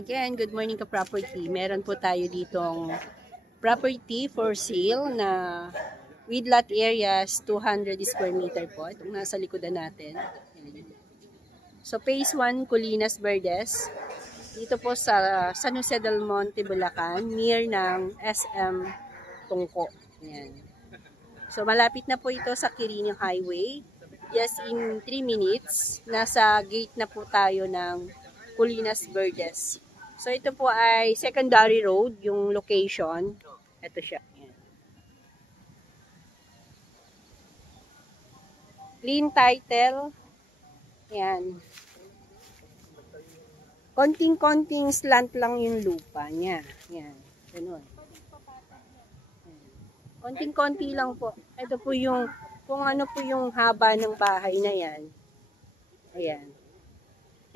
Again, good morning ka property. Meron po tayo ditong property for sale na with lot areas 200 square meter po. Itong nasa likodan natin. So phase 1, Colinas Verdes. Dito po sa San Jose del Monte, Bulacan, near ng SM Tungko. Yan. So malapit na po ito sa Quirino Highway. Just in 3 minutes, nasa gate na po tayo ng Colinas Verdes. So ito po ay secondary road, yung location. Ito siya. Yan. Clean title. Yan. Konting-konting slant lang yung lupa niya. Yan. Ganun. Konting-konti lang po. Ito po yung, kung ano po yung haba ng bahay na yan. Ayan.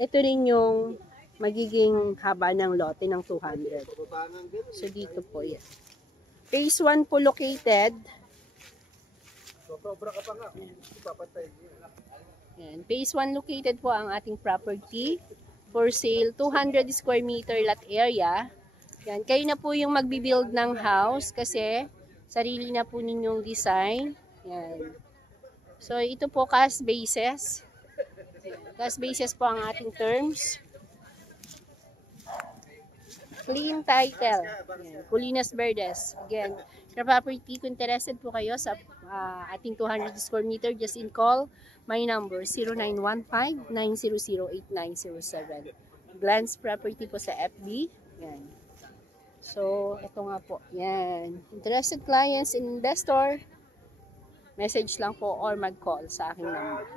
Ito rin yung magiging haba ng lote ng 200. So dito po yan. Phase 1 po located. Yan. Phase 1 located po ang ating property. For sale, 200 square meter lot area. Yan. Kayo na po yung magbibuild ng house kasi sarili na po ninyong design. Yan. So ito po cash basis. Cash basis po ang ating terms. Clean title. Yan. Colinas Verdes. Again, your property, kung interested po kayo sa ating 200 square meter, just in call my number 0915-900-8907. Glance Property po sa FB. Yan. So, ito nga po. Yan. Interested clients and investor, message lang po or mag-call sa aking number.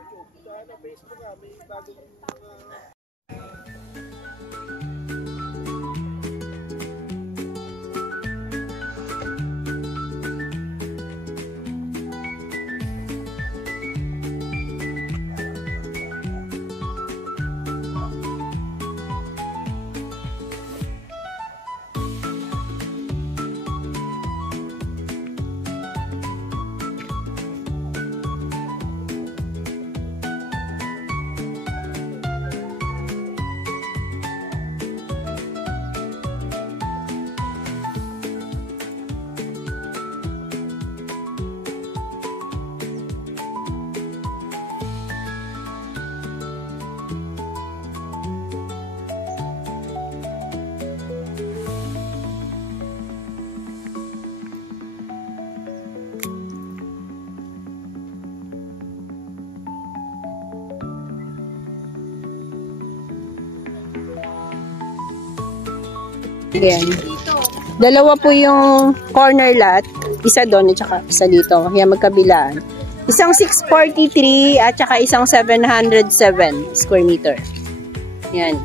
Ayan. Dalawa po yung corner lot. Isa doon at saka isa dito. Ayan, magkabilaan. Isang 643 at saka isang 707 square meter. Ayan.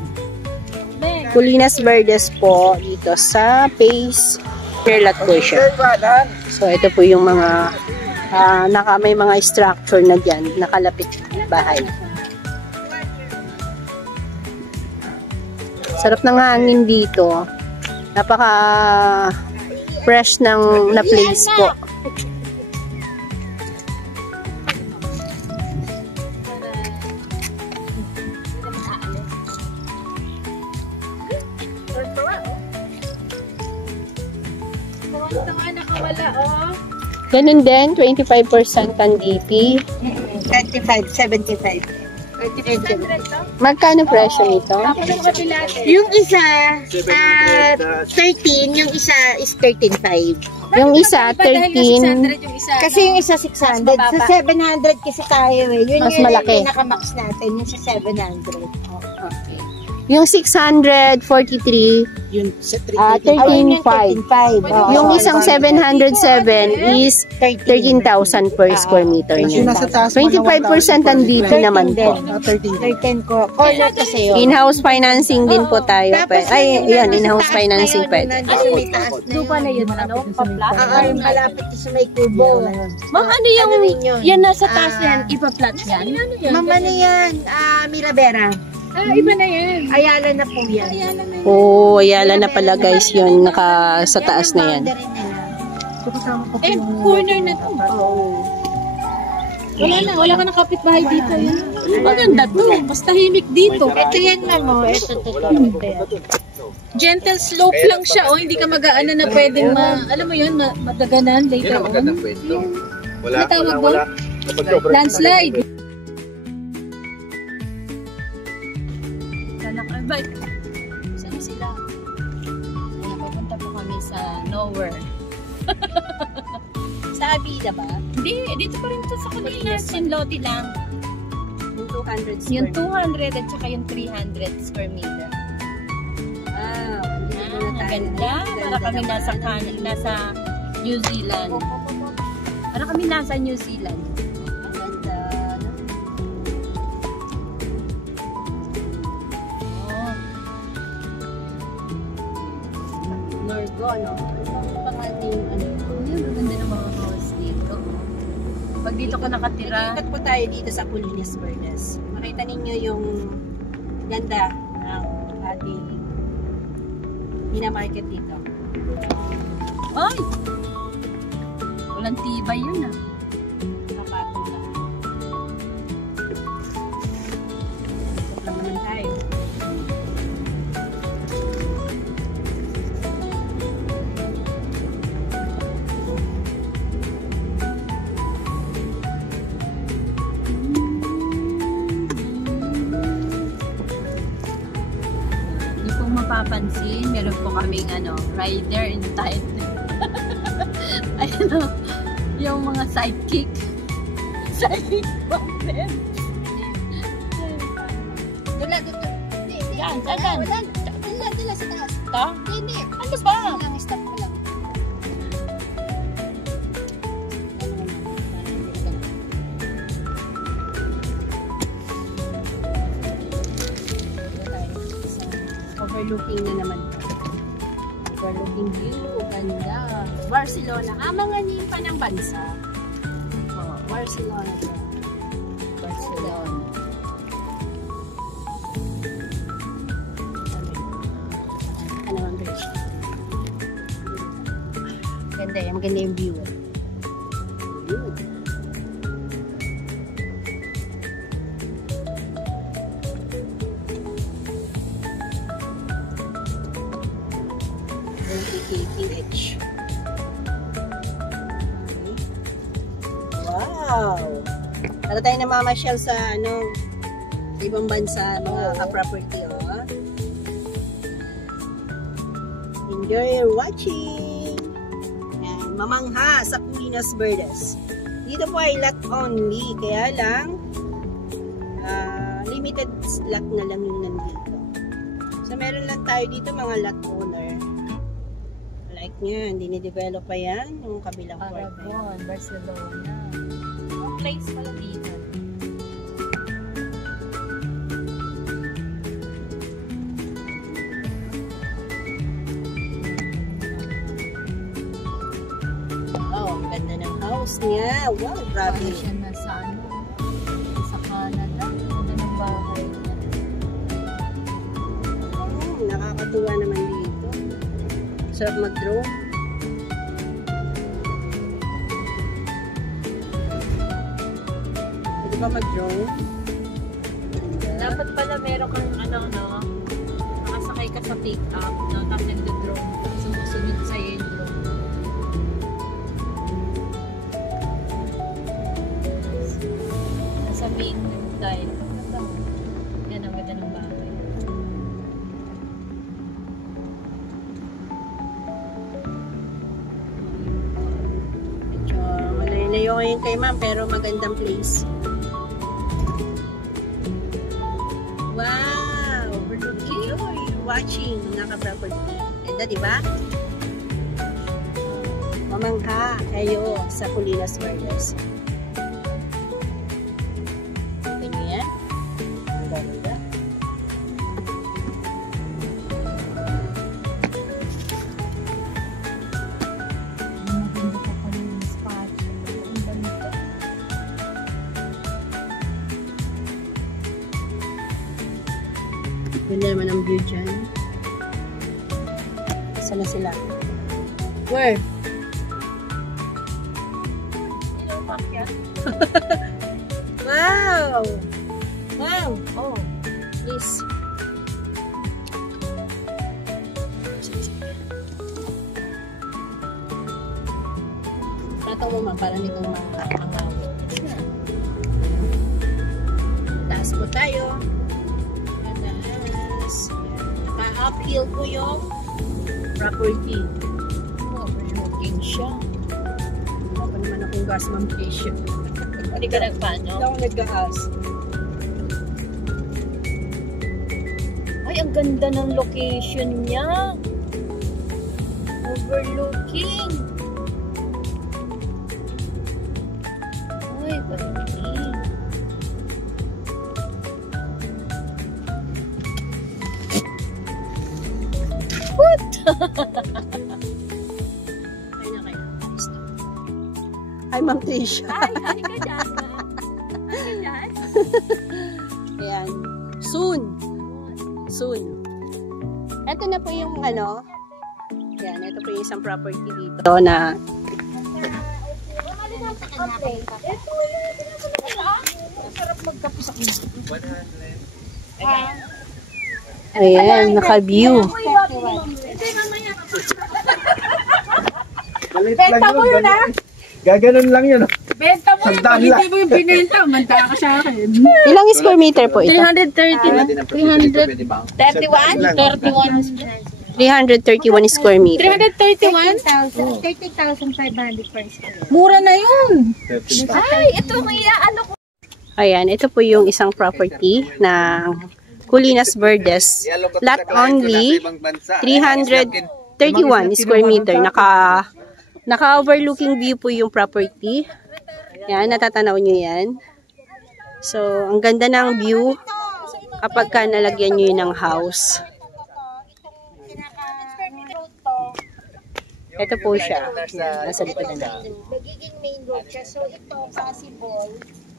Colinas Verdes po dito sa phase lot po siya. So ito po yung mga may mga structure na dyan. Nakalapit bahay. Sarap ng hangin dito. Napaka fresh ng na place po. Ganun din, 25% ang DP. 35, 75. Magkano presyo nito? Yung isa, 13. Yung isa is 13.5. Yung isa, 13. Kasi yung isa, 600. Sa 700 kasi tayo eh. Yun mas yung malaki. pinaka-max natin. Yung sa 700. Okay. Yung 643, Yung 13.5. Yung isang 707 is 13,000 per square meter niya. 25% ang DP naman po. 13 ko. Corner kasi yun. In-house financing din po tayo. Ay, yan, in-house financing pwede. Lupa na yun, ano? Paplat? Malapit sa may kubo. Ma'am, ano yung yan nasa taas yan? Ipa-flat yan? Ma'am, ano yan? Mirabera. Iba na yan. Ayala na po yan. Oo, Ayala na pala guys yun. Naka sa taas na yan. Corner na to. Wala ka ng kapitbahay dito. Maganda to. Mas tahimik dito. Ito yan, ma'am. Ito. Gentle slope lang siya, oh. Hindi ka mag-aano na pwedeng alam mo yun, madaganan Yun later ang magandang on. pwesto. Wala, Ano tawag wala. Landslide. Saan sila? Ayan, papunta po kami sa nowhere. Sa Abida ba? Hindi, dito pa rin ito sa Colinas. Yung lote lang. Yung 200 square Yung 200 at saka yung 300 square meter. Ah, dito muna tayo. Ganda. Para kami naman. nasa New Zealand. Para kami nasa New Zealand. Ang ganda. Oh. Norgo, no? Ano pangalan yung ano? Ayun, ang ganda ng mga house dito. Pag dito ka nakatira, Ikot po tayo dito sa Colinas Verdes. Makita ninyo yung ganda ng ating minamarket dito. ay! Walang tibay yun ah. Kapatong lang. Ikot lang naman tayo. Hindi po mapapansin, meron po kaming rider in time. Ayun o, yung mga sidekick. Sidekick button. Dula, dito. Yan, saan? Dila sa taas. Ito? Hindi. Ano ba? Lang, stop ko lang. Overlooking na naman. Overlooking view. Ganda. Barcelona. Mga pa ng bansa. Oh, Barcelona. Barcelona. Ano ang bridge? Ganda yan. Maganda yung view. KPH. Wow! Para tayo namamasyal sa sa ibang bansa, mga ka-property, oh. Enjoy your watching! Yan, mamangha sa Colinas Verdes. Dito po ay lot only, kaya lang limited lot na lang yung nandito. So meron lang tayo dito mga lot owner. Like yan, dinidevelop pa yan yung kabilang part. Aragon, Barcelona. Ang place pala dito. Oh, ang ganda ng house niya. Wow, grabe. Paano siya nasa sa Canada. Ang ganda ng bahay. Nakakatuwa naman dito. Sarap mag-drone. Pwede ba mag-drone? Dapat pala meron kang nakasakay ka sa pick-up, tapos nagdo-drone ka. Sumusunod sa'yo yung drone. Nasa main tayo. Yan ang ganda ng bahay. Medyo malayo ngayon kay ma'am, pero magandang place. Wow! Overlooking. You're watching mga ka-property. Ganda, di ba? Mamangha kayo sa Colinas Verdes. Ito nyo yan. Ang ganda. Maganda pa pala yung spot. Ang ganito. Ganda naman ang view dyan. Saan na sila? Where? Wow! Wow! Oh, please. mo ma, para nitong maangaw. Taas po tayo. Taas. Naka-uphill po yung property. Overlooking siya. Wala pa naman akong gas, ma'am, patient. Hindi ka nagpaano? Hindi ako nag-gas. Ay, ang ganda ng location niya. Overlooking. Ay, pagdating. What? Ay na kayo. Hi, Ma'am Tisha. Ay, ka dyan. Ay, ka dyan. Ayan. Soon. Soon. Ito na po yung ano. Ayan, ito po yung isang property dito na Sarap magkape sa ayan, naka-view. Benta mo yun, ha? Gaganon lang yun. Benta mo yun. Pag hindi mo yung binenta, manta ka sa akin. Ilang square meter po ito? 330 na. 331 square meter. 331? 30,500 per square. Mura na yun. Ay, ito ang iaano ko. Ayan, ito po yung isang property na Colinas Verdes. Lot only 331 square meter. Naka-overlooking view po yung property. Yan, natatanaw nyo yan. So, ang ganda ng view kapag ka nalagyan nyo yun ng house. Ito po siya. Nasa likod na natin. Magiging main road siya. So, ito possible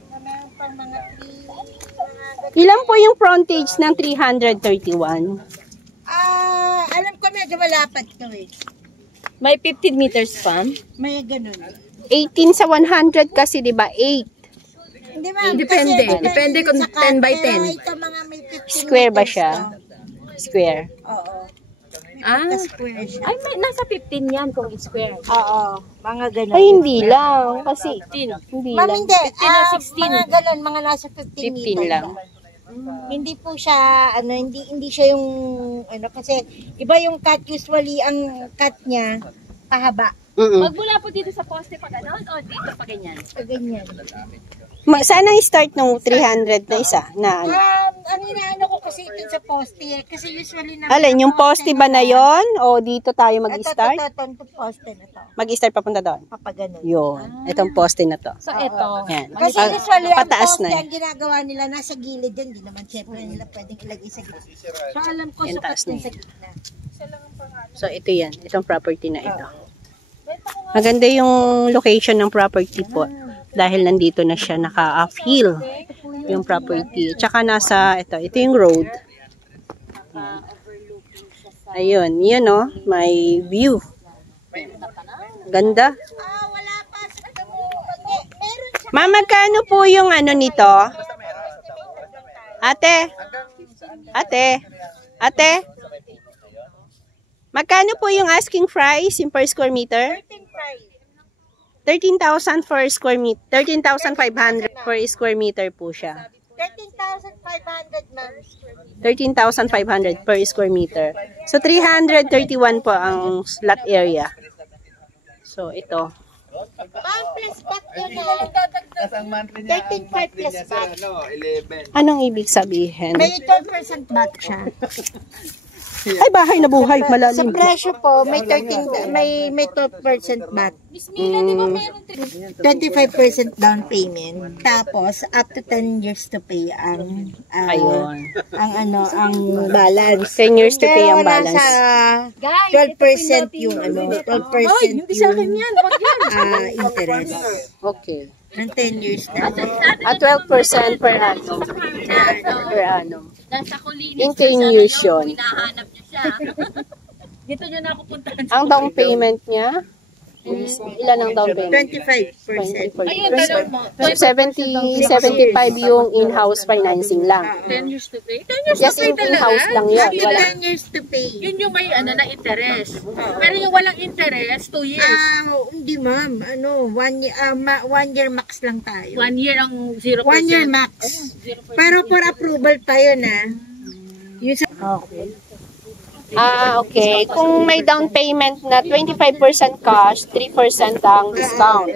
na meron pang mga tree, Ilan po yung frontage ng 331? alam ko medyo malapad to eh. May 15 meters pa. May ganun. 18 sa 100 kasi, di ba? 8. Hindi ma'am. Depende. Kasi Depende kung sa cut, 10 by 10. Pero ito mga may 15 Square ba meters siya? to. Square. Oo. Ah, Square siya. Ay, may, nasa 15 yan kung square. Oo. Mga ganun. Ay, hindi lang. Kasi, hindi Ma'am, lang. hindi. 15 o 16. Mga ganun, mga nasa 15 15 meters lang. siya. Hindi po siya, hindi siya yung, kasi iba yung cut, usually ang cut niya, pahaba. Magmula po dito sa poste pa gano'n o dito pa ganyan? So, ganyan. Saan ang start ng 300 na isa? Na ano? Ang inaano ko kasi ito sa poste, kasi usually na... Alin, yung poste ba na yon o dito tayo mag-start? Ito, poste na to. Mag-start papunta doon? Kapag ganun. Yun. Itong poste na to. So, ito. Yan. Kasi usually ang Pataas poste, na. ang ginagawa nila nasa gilid din, hindi naman syempre nila pwedeng ilagay sa gilid. So alam ko Yan, sukat taas na din sa yan. gitna. So, ito yan. Itong property na ito. Maganda yung location ng property po. Dahil nandito na siya, naka-uphill yung property. Tsaka nasa, ito yung road. Ayun, yun o, may view. Ganda. Wala pa. Meron siya. Ma'am, magkano po yung ano nito? Ate? Magkano po yung asking price in per square meter? 13,000 per square meter. 13,500 per square meter po siya. 13,500 ma'am. 13,500 per square meter. So, 331 po ang lot area. So, ito. Ma'am, plus back yun na. 13,500 plus back. 11. Anong ibig sabihin? May 12% back siya. Ay, bahay na buhay. Sa Malalim. presyo po, may 12% back. 25% down payment. Tapos, up to 10 years to pay ang Ayun. ang balance. 10 years to pay ang Pero balance. nasa 12% yung 12% yung interest. Okay. Ng 10 years na. At 12% per annum. Per annum. Nasa Colinas. Yung 10 years yun. Hinahanap niyo siya. Dito niyo na ako puntahan. Ang down payment niya, Ilan ang down payment? 25%. 20%. Ayun, tanong mo. 75 yung in-house financing lang. 10 years to pay? 10 years Yes, to pay talaga? in-house lang yun. Up to Wala. 10 years to pay. Yun yung may na interest. Pero yung walang interest, 2 years. Hindi ma'am, 1 year max lang tayo. 1 year ang 0%. 1 year max. Pero for approval pa yun Yun sa Okay. Kung may down payment na 25% cash, 3% ang discount.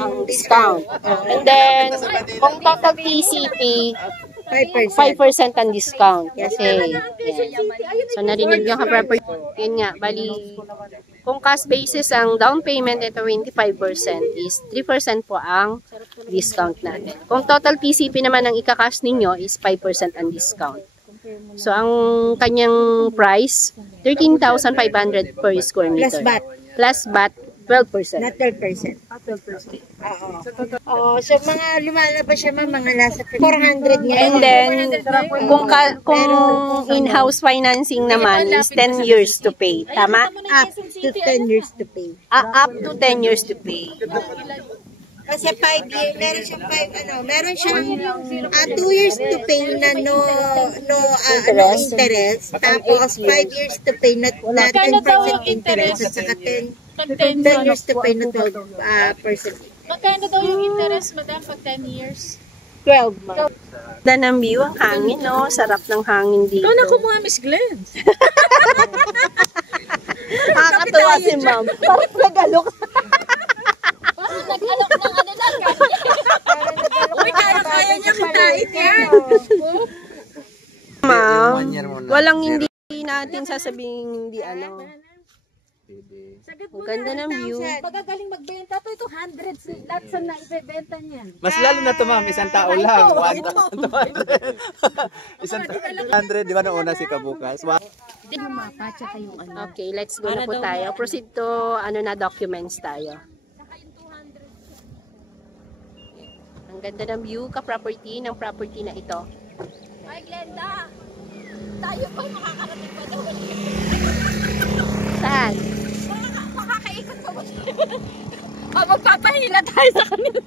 Ang discount. And then, kung total TCP, 5% ang discount. Kasi, yan. So, narinig nyo ka-proper. Yun nga, bali, kung cash basis ang down payment ay 25% is 3% po ang discount natin. Kung total TCP naman ang ika-cash ninyo is 5% ang discount. So, ang kanyang price, 13,500 per square meter. Plus VAT. Plus VAT, 12%. Not 12%. 12%. Oo. So, mga lumalabas siya mga nasa 400 niya. And then, kung in-house financing naman is 10 years to pay. Tama? Up to 10 years to pay. Up to 10 years to pay. Kasi 5 years, meron siyang 2 years to pay na no interest. Tapos 5 years to pay na 10% interest. At saka 10 years to pay na 12%. Magkano daw yung interest, madam, pag 10 years? 12 months. Ganda ng view, ang hangin, no? Sarap ng hangin dito. Ikaw na kumuha, Miss Glenn. Nakakatuwa si ma'am. Parang nagalok. Nag-alok ng ano lang, uy, kaya niya kitain yan. Ma'am, walang hindi natin sasabing hindi Ang ganda ng view. Pagagaling magbenta to, ito hundreds lahat sa naibebenta niyan. Mas lalo na to ma'am, isang tao lang. 1,200. Isang 100, di ba noong una si Kabukas? Okay, let's go na po tayo. Proceed to documents tayo. Ang ganda ng view ka-property ng property na ito. Ay, Glenda, tayo pa makakarating pa daw. Saan? Makakaikot pa ba? Magpapahila tayo sa kanila.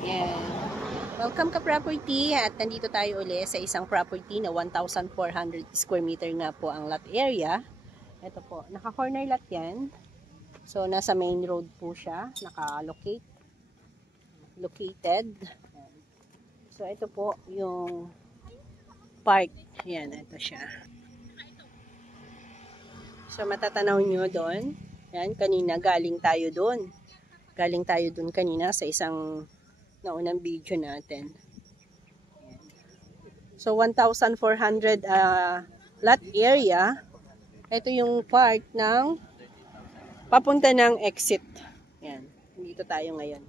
Yeah. Welcome ka-property at nandito tayo uli sa isang property na 1,400 square meter nga po ang lot area. Ito po, naka-corner lot yan. So, nasa main road po siya, located. So, ito po yung park. Yan, ito siya. So, matatanaw nyo doon. Yan, kanina galing tayo doon. Galing tayo doon kanina sa isang naunang video natin. Yan. So, 1,400 lot area. Ito yung part ng papunta ng exit. Yan. Dito tayo ngayon.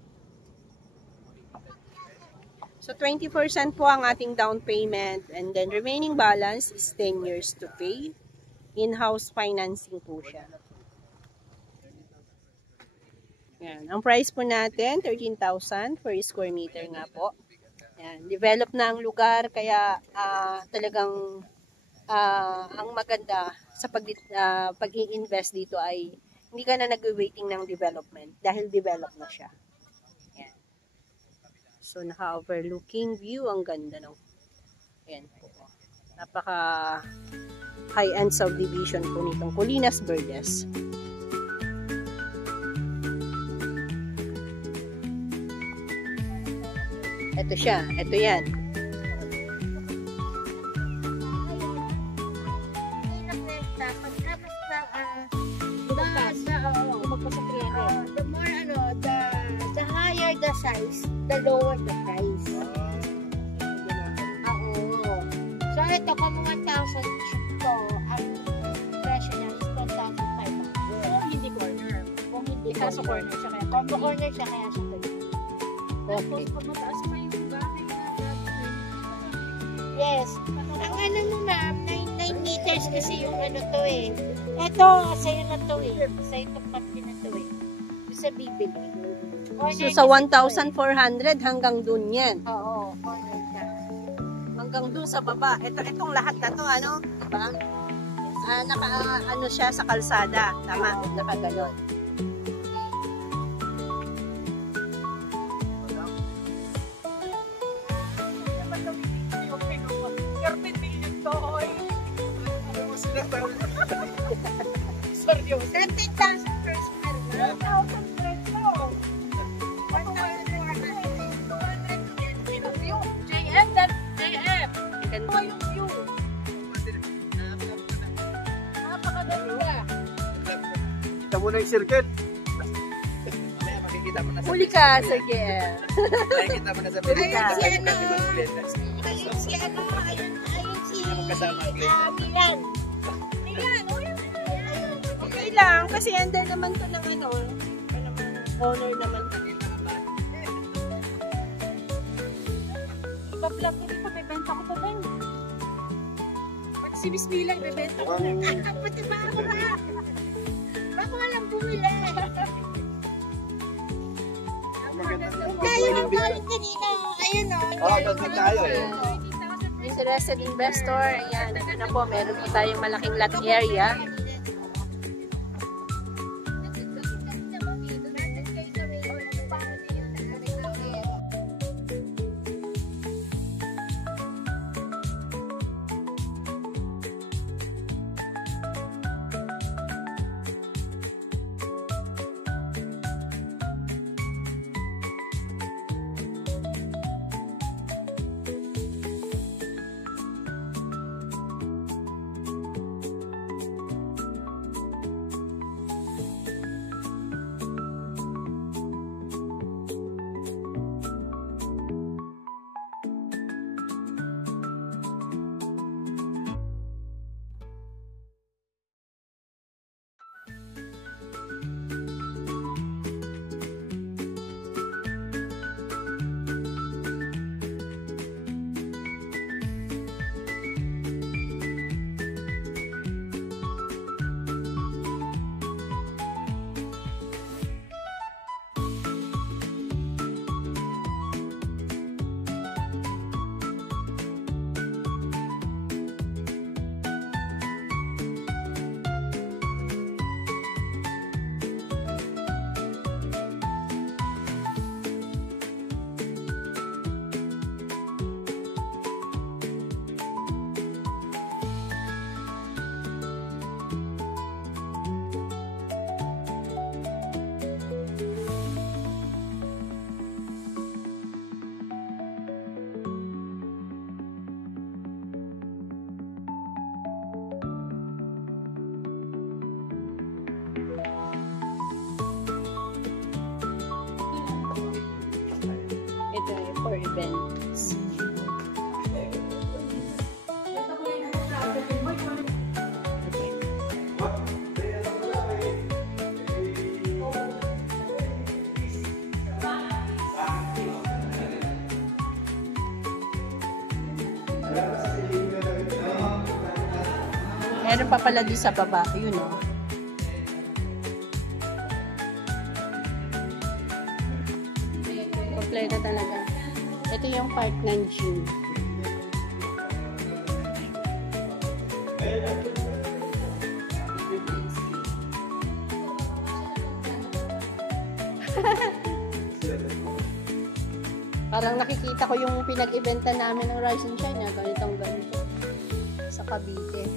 So, 20% po ang ating down payment and then remaining balance is 10 years to pay. In-house financing po siya. Yan. Ang price po natin, 13,000 per square meter nga po. Yan. Develop na ang lugar kaya talagang ang maganda sa pag-i-invest dito ay hindi ka na nag-waiting ng development dahil develop na siya. Yan. So, naka-overlooking view. Ang ganda ng yan po. Napaka high-end subdivision po nitong Colinas Verdes. Ito siya. Ito yan. The higher the size, the lower the price. So, ito kung 1,000 ito, ang presyo niya is 12,500. Kung hindi corner. Kung hindi Kaso corner siya kaya. Combo corner siya kaya siya pwede. Tapos pag mataas pa yung bahay na Yes. Ang ano mo ma'am, 9 meters kasi yung ano to eh. Ito, sa'yo na to eh. Sa'yo itong parte na to eh. Sa bibili. So, sa 1,400 hanggang dun yan. Oo, corner ka. hanggang dun sa baba. Itong lahat na to, ano, diba? Ano siya sa kalsada. Tama, nakaganon. Seryo. 13,000 per square meter. 1,000 peso. 1,400. JM, JM. Ito yung view. Napakaganda. Kita mo na yung circle. Mamaya makikita mo na sa Huli ka, Sir JM. Makikita mo na sa video. Ayun si ano. Ayun Ayun si ano. Ayun si Kasama ang Glenda. Milan. Okay lang, kasi under naman to ng ano, owner naman. Ipa-vlog ko dito, may benta ko pa din. Pati si Miss Mila, may benta ko na. Pati ba ako ha? Baka walang bumili. Tayo ang galing kanina. Ayun o. Oo, doon tayo eh. Interested investor, ayan, ano na po, meron po tayong malaking lot area. Ito ay for events. Meron pa pala doon sa baba, yun o. Kompleto talaga. Ito yung part ng gym. Parang nakikita ko yung pinag-eventa namin ng Rise and Shine, ganitong ganito sa Cavite.